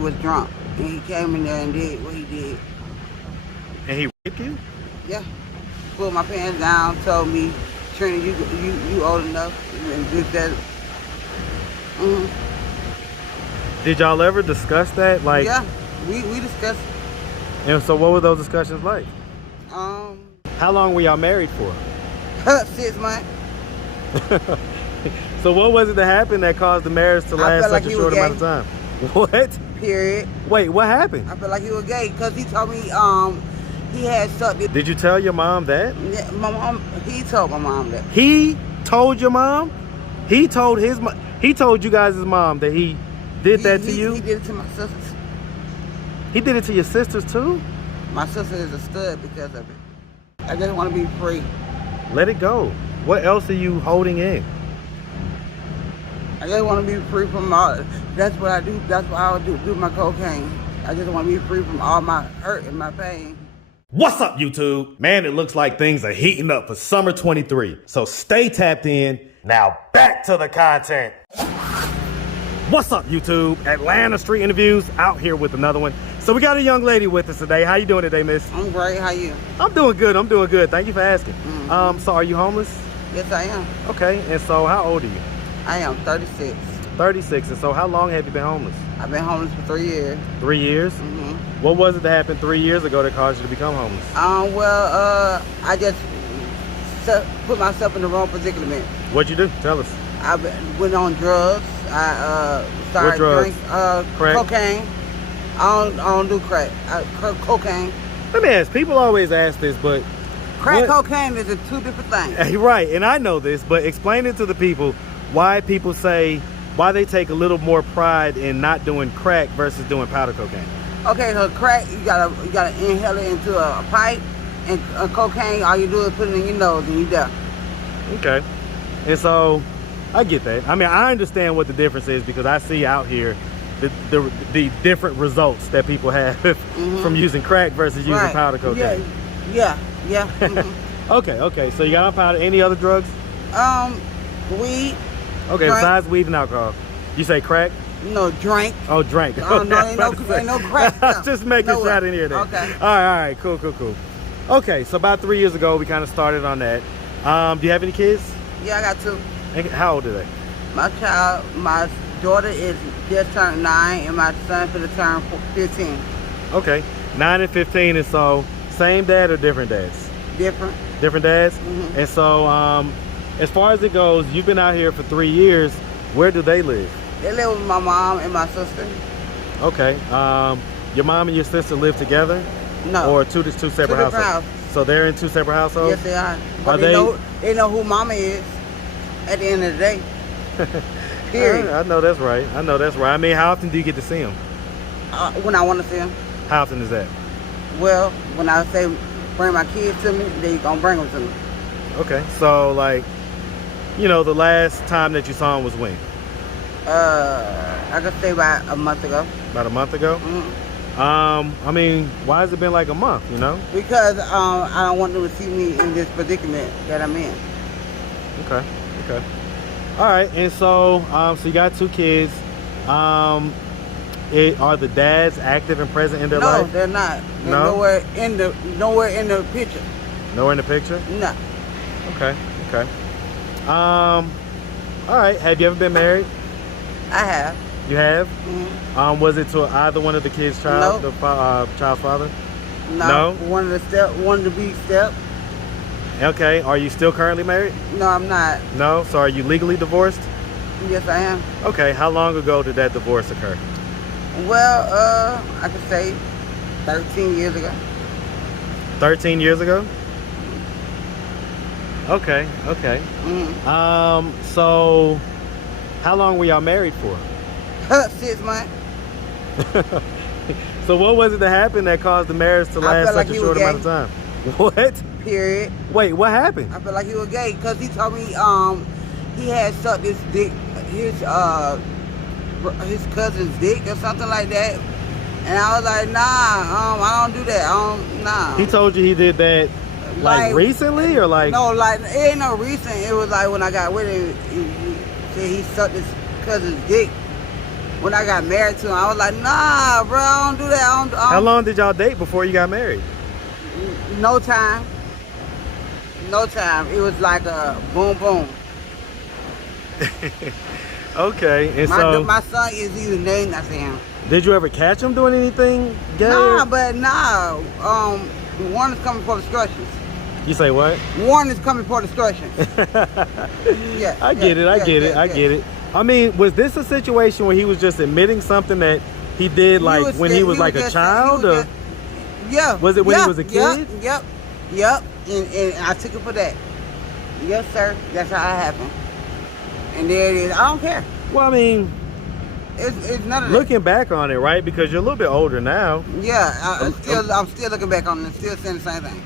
was drunk. And he came in there and did what he did. And he raped you? Yeah. Pulled my pants down, told me, Trina, you old enough. And this, that. Did y'all ever discuss that? Like, yeah, we discussed. And so what were those discussions like? How long were y'all married for? 6 months. So what was it that happened that caused the marriage to last such a short amount of time? What? Period. Wait, what happened? I felt like he was gay because he told me he had something. Did you tell your mom that? Yeah, my mom. He told my mom that. He told your mom? He told his mom. He told you guys' mom that he did that to you? He did it to my sisters. He did it to your sisters too? My sister is a stud because of it. I just want to be free. Let it go. What else are you holding in? I just want to be free from all. That's what I do. That's why I would do my cocaine. I just want to be free from all my hurt and my pain. What's up, YouTube? Man, it looks like things are heating up for summer 23. So stay tapped in. Now back to the content. What's up, YouTube? Atlanta Street Interviews out here with another one. So we got a young lady with us today. How you doing today, miss? I'm great. How you? I'm doing good. I'm doing good. Thank you for asking. So are you homeless? Yes, I am. Okay. And so how old are you? I am 36. 36. And so how long have you been homeless? I've been homeless for 3 years. 3 years? What was it that happened 3 years ago that caused you to become homeless? I just put myself in the wrong predicament. What'd you do? Tell us. I went on drugs. I started drinking crack? cocaine. I don't do crack. Cocaine. Let me ask. People always ask this, but crack cocaine is two different things. Right, and I know this, but explain it to the people why people say why they take a little more pride in not doing crack versus doing powder cocaine. Okay, so crack you gotta inhale it into a pipe, and cocaine all you do is put it in your nose and you're done. Okay, and so I get that. I mean, I understand what the difference is because I see out here the different results that people have from using crack versus using powder cocaine. Yeah. Okay. So you got on powder. Any other drugs? Weed. Okay, drink. Besides weed and alcohol. You say crack? No, drink. Oh, drink. No, ain't no crack. No. Just making sure I didn't hear that. Okay. All right. Cool. Okay, so about 3 years ago, we kind of started on that. Do you have any kids? Yeah, I got 2. And how old are they? My daughter is just turned 9, and my son for the turn 15. Okay, 9 and 15, and so same dad or different dads? Different. Different dads? And so, as far as it goes, you've been out here for 3 years. Where do they live? They live with my mom and my sister. Okay. Your mom and your sister live together? No. Or two separate households? So they're in 2 separate households? Yes, they are. But they know who mama is at the end of the day. Period. I know that's right. I mean, how often do you get to see them? When I want to see them. How often is that? Well, when I say bring my kids to me, they gonna bring them to me. Okay, so like, the last time that you saw him was when? I could say about a month ago. About a month ago? I mean, why has it been like a month, Because I don't want them to see me in this predicament that I'm in. Okay. All right, and so you got 2 kids. Are the dads active and present in their life? No, they're not. They're no? nowhere in the picture. Nowhere in the picture? No. Okay. All right, have you ever been married? I have. You have? Was it to either one of the kids' child, no. the child's father? No. One of the big step. Okay, are you still currently married? No, I'm not. No? So are you legally divorced? Yes, I am. Okay, how long ago did that divorce occur? Well, I could say 13 years ago. 13 years ago? Okay. So how long were y'all married for? 6 months. So what was it that happened that caused the marriage to last such a short amount of time? What? Period. Wait, what happened? I feel like he was gay because he told me he had sucked his dick, his cousin's dick or something like that, and I was like, nah, I don't do that. Nah. He told you he did that like recently or like? No, like it ain't no recent. It was like when I got with him, he said he sucked his cousin's dick. when I got married to him, I was like, nah, bro, I don't do that. How long did y'all date before you got married? No time. No time. It was like a boom, boom. Okay, and My son is even named after him. did you ever catch him doing anything gay? Nah. Warning is coming for destruction. You say what? Warning is coming for destruction. Yeah. I get it. I mean, was this a situation where he was just admitting something that he did like when he was like a child? Yeah. Was it when he was a kid? Yep. And I took it for that. Yes, sir. That's how it happened. And there it is. I don't care. Well, I mean, it's none of that. looking back on it, right? Because you're a little bit older now. Yeah, I'm still looking back on it and still saying the same thing.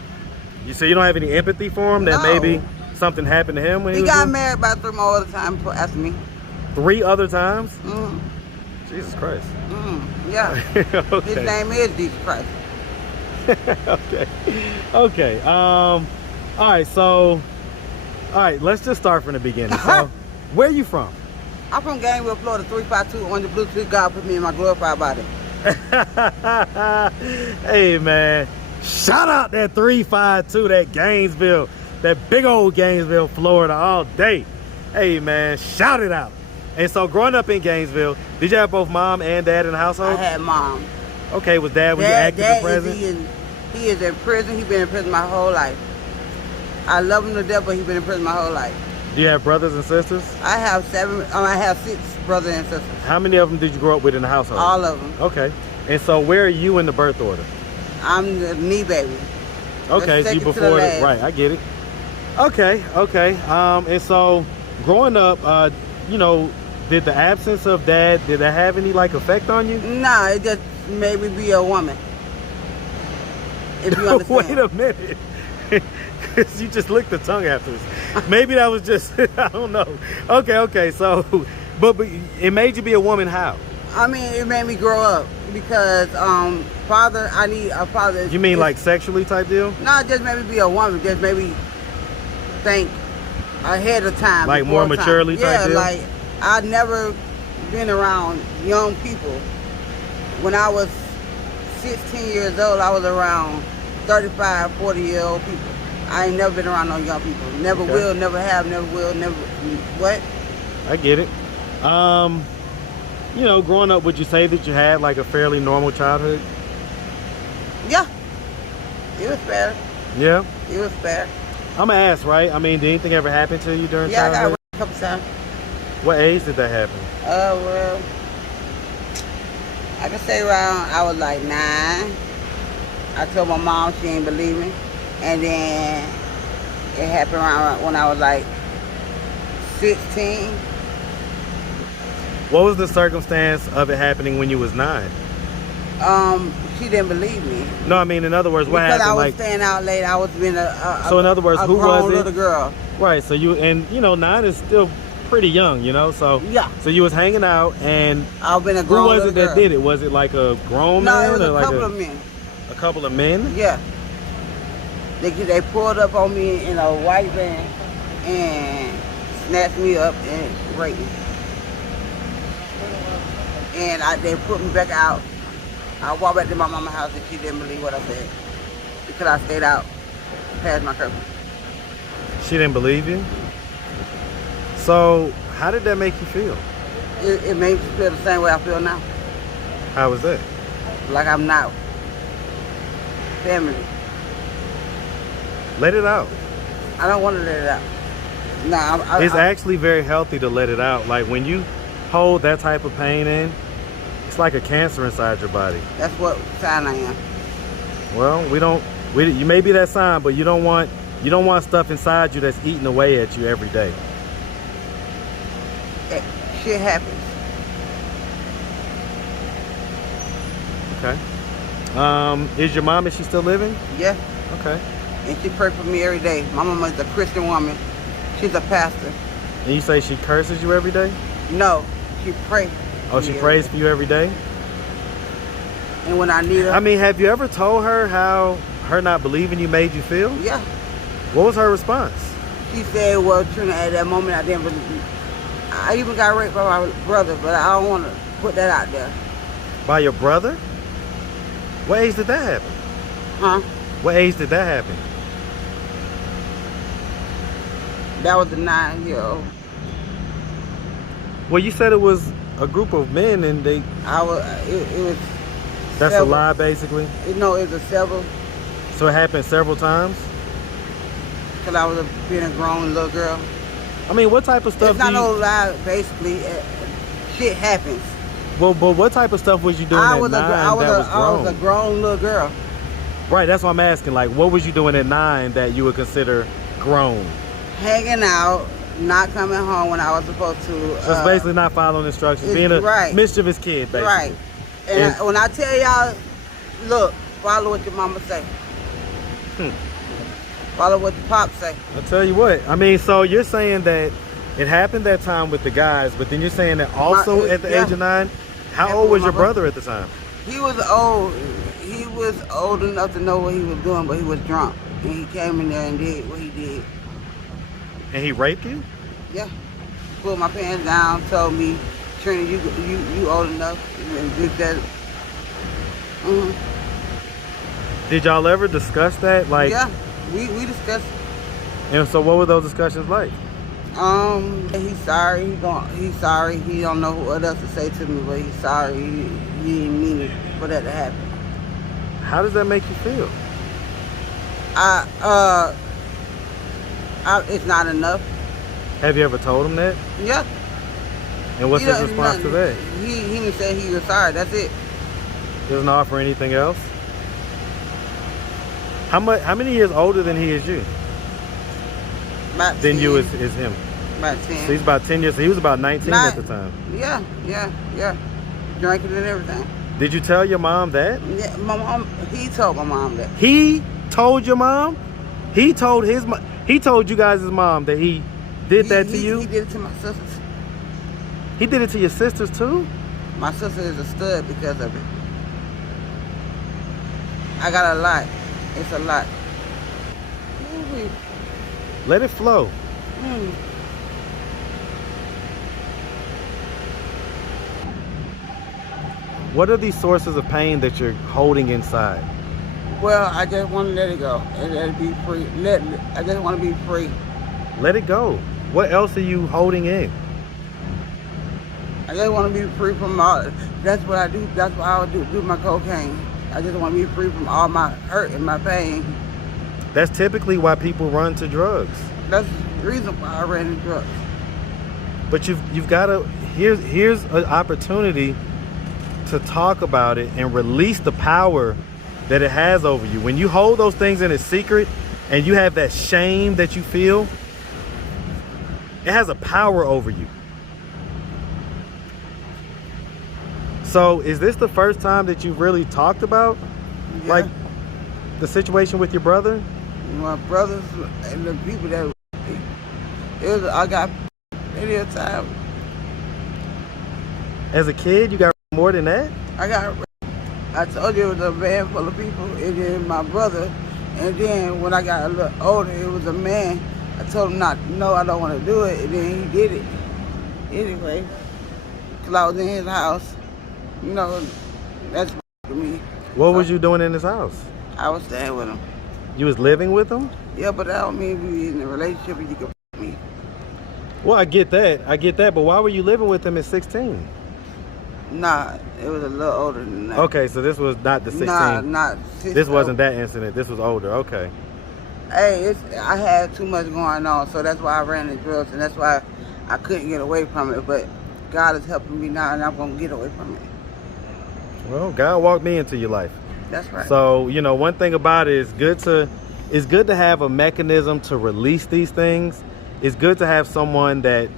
You say you don't have any empathy for him? That No. maybe something happened to him when he was got young? married about 3 more other times after me. 3 other times? Mm, Jesus Christ. yeah. Okay. His name is Jesus Christ. Okay. All right, let's just start from the beginning. So, where are you from? I'm from Gainesville, Florida, 352 on the Bluetooth. God put me in my glorified body. Hey, man. Shout out that 352, that Gainesville, that big old Gainesville, Florida, all day. Hey, man, shout it out. And so, growing up in Gainesville, did you have both mom and dad in the household? I had mom. Okay, was dad when you active and present? He is in prison. He's been in prison my whole life. I love him to death, but he's been in prison my whole life. Do you have brothers and sisters? I have 6 brothers and sisters. How many of them did you grow up with in the household? All of them. Okay. And so, where are you in the birth order? I'm the knee baby. Okay, so you second to before the the, last. right, I get it. Okay. And so growing up, did the absence of dad, did that have any like effect on you? Nah, it just made me be a woman. If you understand. Wait a minute. Cause you just licked the tongue afterwards. Maybe that was just I don't know. Okay, so but it made you be a woman how? I mean, it made me grow up because I need a father. You mean like sexually type deal? No, it just made me be a woman. Just made me think ahead of time. Like more before time. maturely type deal? Yeah, like I'd never been around young people. When I was 16 years old, I was around 35, 40-year-old people. I ain't never been around no young people. Never will, never have, never will, never. What? I get it. Growing up, would you say that you had like a fairly normal childhood? Yeah. It was fair. Yeah? It was fair. I'm gonna ask, right? I mean, did anything ever happen to you during Yeah, childhood? I got raped a couple times. What age did that happen? Well, I can say around, I was like 9. I told my mom, she ain't believe me. And then it happened around when I was like 16. What was the circumstance of it happening when you was 9? She didn't believe me. No, I mean, in other words, what because happened? I was staying out late. I was being So in other words, who grown was it? little girl. Right. So 9 is still pretty young, So Yeah. So you was hanging out, and I've been a who grown was little it that girl. did it? Was it like a grown No, man it was or a like couple of men. a couple of men? Yeah. They pulled up on me in a white van and snatched me up and raped me. And they put me back out. I walked back to my mama's house and she didn't believe what I said because I stayed out past my curfew. She didn't believe you. So how did that make you feel? It made me feel the same way I feel now. How was that? Like I'm not family. Let it out. I don't want to let it out. No, It's actually very healthy to let it out. Like when you hold that type of pain in, it's like a cancer inside your body. That's what sign I am. Well, you may be that sign, but you don't want stuff inside you that's eating away at you every day. Shit happens. Okay. Is your mom, is she still living? Yeah. Okay. And she pray for me every day. My mama is a Christian woman. She's a pastor. And you say she curses you every day? No, she prays. Oh, she prays for you every day? And when I need her. I mean, have you ever told her how her not believing you made you feel? Yeah. What was her response? She said, well, Trina, at that moment I didn't believe you. I even got raped by my brother, but I don't want to put that out there. By your brother? What age did that happen? Huh? What age did that happen? That was a 9-year-old. Well, you said it was a group of men and they... It was... That's several. a lie, basically? No, it was several. So it happened several times? Because I was being a grown little girl. I mean, what type of stuff It's not no lie, basically. Shit happens. Well, but what type of stuff was you doing at 9 I was a grown little girl. Right, that's what I'm asking. Like, what was you doing at 9 that you would consider grown? Hanging out, not coming home when I was supposed to. So it's basically not following instructions, being a mischievous kid, basically. Right. And when I tell y'all, look, follow what your mama say. Follow what your pop say. I'll tell you what. I mean, so you're saying that it happened that time with the guys, but then you're saying that also at the age of 9, how old was your brother at the time? He was old. He was old enough to know what he was doing, but he was drunk. And he came in there and did what he did. And he raped you? Yeah. Pulled my pants down, told me, Trini, you old enough. And did that. Did y'all ever discuss that? Like, yeah, we discussed. And so what were those discussions like? He's sorry. He's sorry. He don't know what else to say to me, but he's sorry. He didn't mean it for that to happen. How does that make you feel? It's not enough. Have you ever told him that? Yeah. And what's his response to that? He didn't say he was sorry. That's it. Doesn't offer anything else? How many years older than he is you? About Than 10. you is him? About 10. So he's about 10 years. So he was about 19 at the time. Yeah. Drinking and everything. Did you tell your mom that? Yeah, my mom. He told my mom that. He told your mom? He told his mom. He told you guys' mom that he did that to you? He did it to my sisters. He did it to your sisters too? My sister is a stud because of it. I got a lot. It's a lot. Let it flow. What are these sources of pain that you're holding inside? Well, I just want to let it go and let it be free. I just want to be free. Let it go. What else are you holding in? I just want to be free from all. That's what I do. That's what I would do my cocaine. I just want to be free from all my hurt and my pain. That's typically why people run to drugs. That's the reason why I ran to drugs. But you've got to. Here's an opportunity to talk about it and release the power that it has over you. When you hold those things in a secret and you have that shame that you feel, it has a power over you. So is this the first time that you've really talked about like the situation with your brother? My brothers and the people that I got plenty of time. As a kid, you got more than that? I told you it was a van full of people, and then my brother, and then when I got a little older, it was a man. I told him I don't want to do it, and then he did it. Anyway, because I was in his house, that's to me. What was you doing in his house? I was staying with him. You was living with him? Yeah, but that don't mean we in a relationship and you can me. Well, I get that, but why were you living with him at 16? Nah, it was a little older than that. Okay, so this was not the 16. Nah, not 16. This wasn't that incident. This was older. Okay. Hey, I had too much going on, so that's why I ran the drugs, and that's why I couldn't get away from it. But God is helping me now, and I'm gonna get away from it. Well, God walked me into your life. That's right. So one thing about it is it's good to have a mechanism to release these things. It's good to have someone that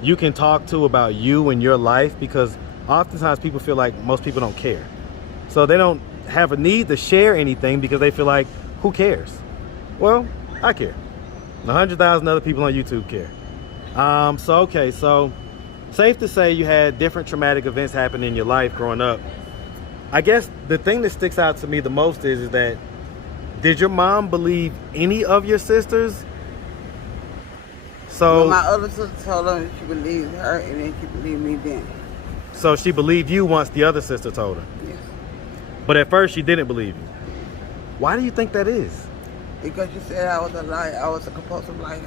you can talk to about you and your life, because oftentimes people feel like most people don't care. So they don't have a need to share anything because they feel like, who cares? Well, I care. 100,000 other people on YouTube care. So safe to say you had different traumatic events happen in your life growing up. I guess the thing that sticks out to me the most is that, did your mom believe any of your sisters? So my other sister told her she believed her, and then she believed me then. So she believed you once the other sister told her. Yes. But at first she didn't believe you. Why do you think that is? Because you said I was a liar. I was a compulsive liar.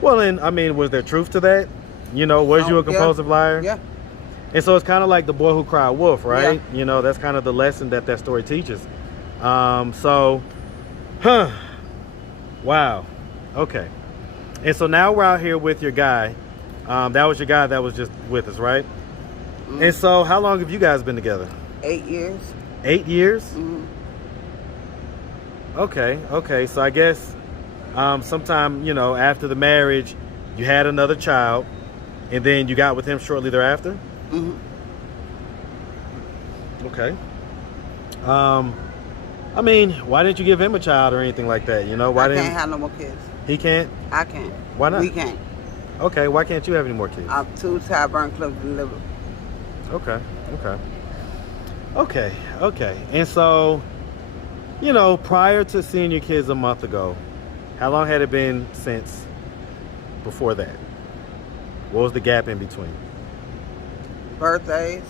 Well, and I mean, was there truth to that? You know, was you a compulsive liar? Yeah. And so it's kind of like the boy who cried wolf, right? Yeah. You know, that's kind of the lesson that that story teaches. Wow. Okay. And so now we're out here with your guy. That was your guy that was just with us, right? Mm-hmm. And so how long have you guys been together? 8 years. 8 years? Mm-hmm. Okay. So I guess sometime, you know, after the marriage, you had another child, and then you got with him shortly thereafter? Mm-hmm. Okay. I mean, why didn't you give him a child or anything like that? You know, why I can't have no more kids. He can't? I can't. Why not? We can't. Okay, why can't you have any more kids? I'm too tired, burn, close to liver. Okay. And so, you know, prior to seeing your kids a month ago, how long had it been since before that? What was the gap in between? Birthdays.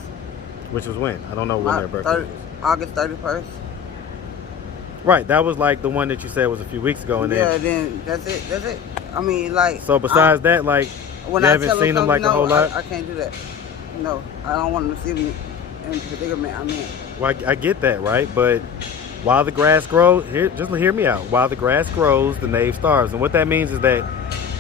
Which was when? I don't know when their birthday was. August 31st. Right, that was like the one that you said was a few weeks ago. And then that's it. I mean, like. So besides that, like, when you I haven't seen them like a whole lot? I can't do that. No, I don't want them to see me in the predicament I'm in. Well, I get that, right? But while the grass grows, just hear me out. While the grass grows, the knave starves. And what that means is that,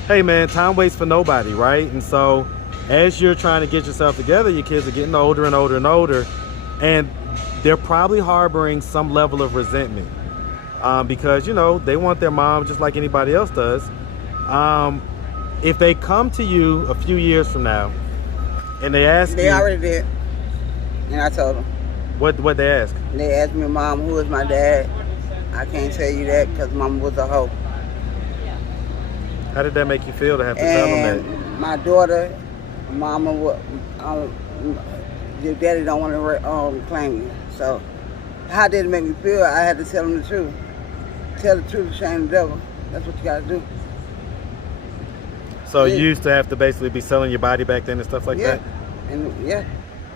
hey man, time waits for nobody, right? And so as you're trying to get yourself together, your kids are getting older and older and older, and they're probably harboring some level of resentment because, you know, they want their mom just like anybody else does. If they come to you a few years from now and they ask They already did. And I told them. What they ask? They asked me, Mom, who is my dad? I can't tell you that because Mama was a hoe. How did that make you feel to have to tell them that? My daughter, Mama, your daddy don't want to claim you. So how did it make me feel? I had to tell them the truth. Tell the truth to shame the devil. That's what you got to do. So you used to have to basically be selling your body back then and stuff like that? And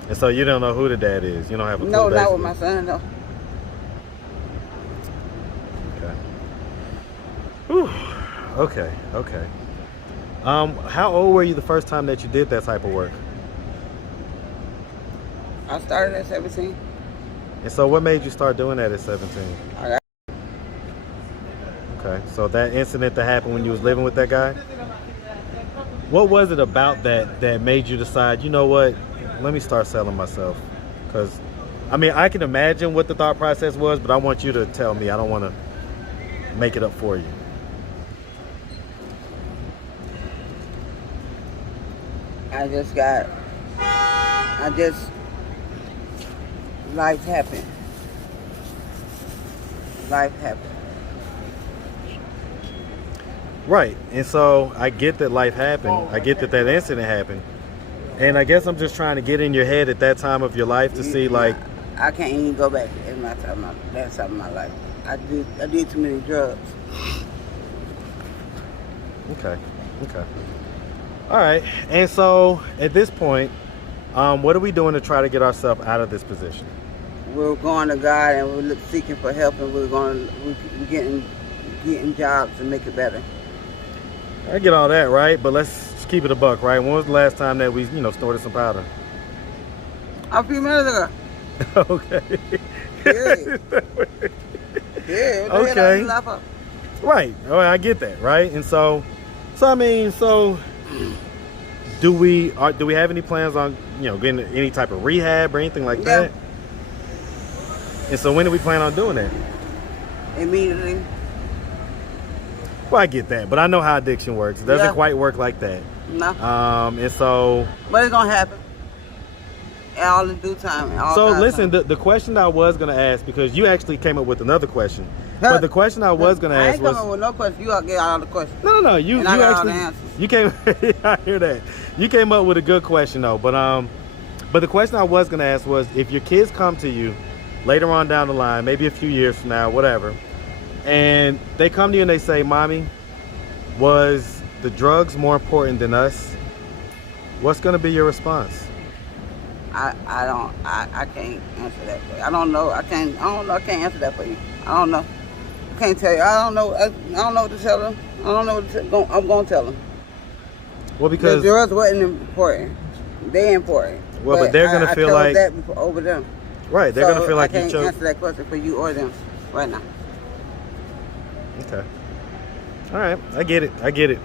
And so you don't know who the dad is? You don't have a clue? No, basically? not with my son, no. Okay. Okay. How old were you the first time that you did that type of work? I started at 17. And so what made you start doing that at 17? Okay, so that incident that happened when you was living with that guy, what was it about that made you decide, you know what, let me start selling myself? Because, I mean, I can imagine what the thought process was, but I want you to tell me. I don't want to make it up for you. Life happened. Right, and so I get that life happened. I get that incident happened. And I guess I'm just trying to get in your head at that time of your life to see, like... I can't even go back in that time of my life. I did too many drugs. Okay. All right, and so at this point, what are we doing to try to get ourselves out of this position? We're going to God and we're seeking for help, and we're getting jobs to make it better. I get all that, right? But let's just keep it a buck, right? When was the last time that we, snorted some powder? A few minutes ago. Okay. Yeah. Okay. Right. Oh, I get that, right? And so I mean, do we have any plans on, getting any type of rehab or anything like that? And so when do we plan on doing that? Immediately. Well, I get that, but I know how addiction works. It doesn't quite work like that. No. And so... But it's going to happen. All in due time. So listen, the question that I was going to ask, because you actually came up with another question. But the question I was going to ask was... I ain't coming with no question. You got to get all the questions. No. You got actually... all the answers. You came... I hear that. You came up with a good question, though. But the question I was going to ask was, if your kids come to you later on down the line, maybe a few years from now, whatever, and they come to you and they say, Mommy, was the drugs more important than us? What's going to be your response? I can't answer that for you. I don't know. I can't answer that for you. I don't know. I can't tell you. I don't know. I don't know what to tell them. I don't know what to tell. I'm gonna tell them. Well, because the drugs wasn't important. They important. Well, but they're gonna feel like that over them. Right. They're gonna feel like you I can't chose. answer that question for you or them right now. Okay. All right. I get it.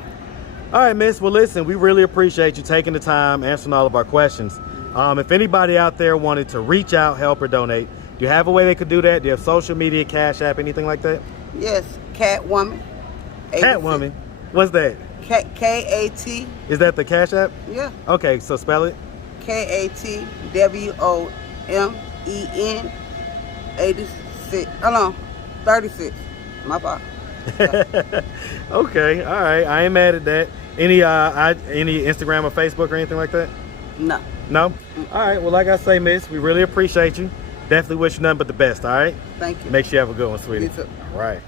All right, Miss. Well, listen, we really appreciate you taking the time, answering all of our questions. If anybody out there wanted to reach out, help, or donate, do you have a way they could do that? Do you have social media, Cash App, anything like that? Yes, Catwoman. Catwoman? What's that? K-A-T. Is that the Cash App? Yeah. Okay, so spell it. K-A-T-W-O-M-E-N 86. Hold on. 36. My fault. Okay, all right. I ain't mad at that. Any Instagram or Facebook or anything like that? No. No? All right. Well, like I say, Miss, we really appreciate you. Definitely wish you nothing but the best, all right? Thank you. Make sure you have a good one, sweetie. You too. All right.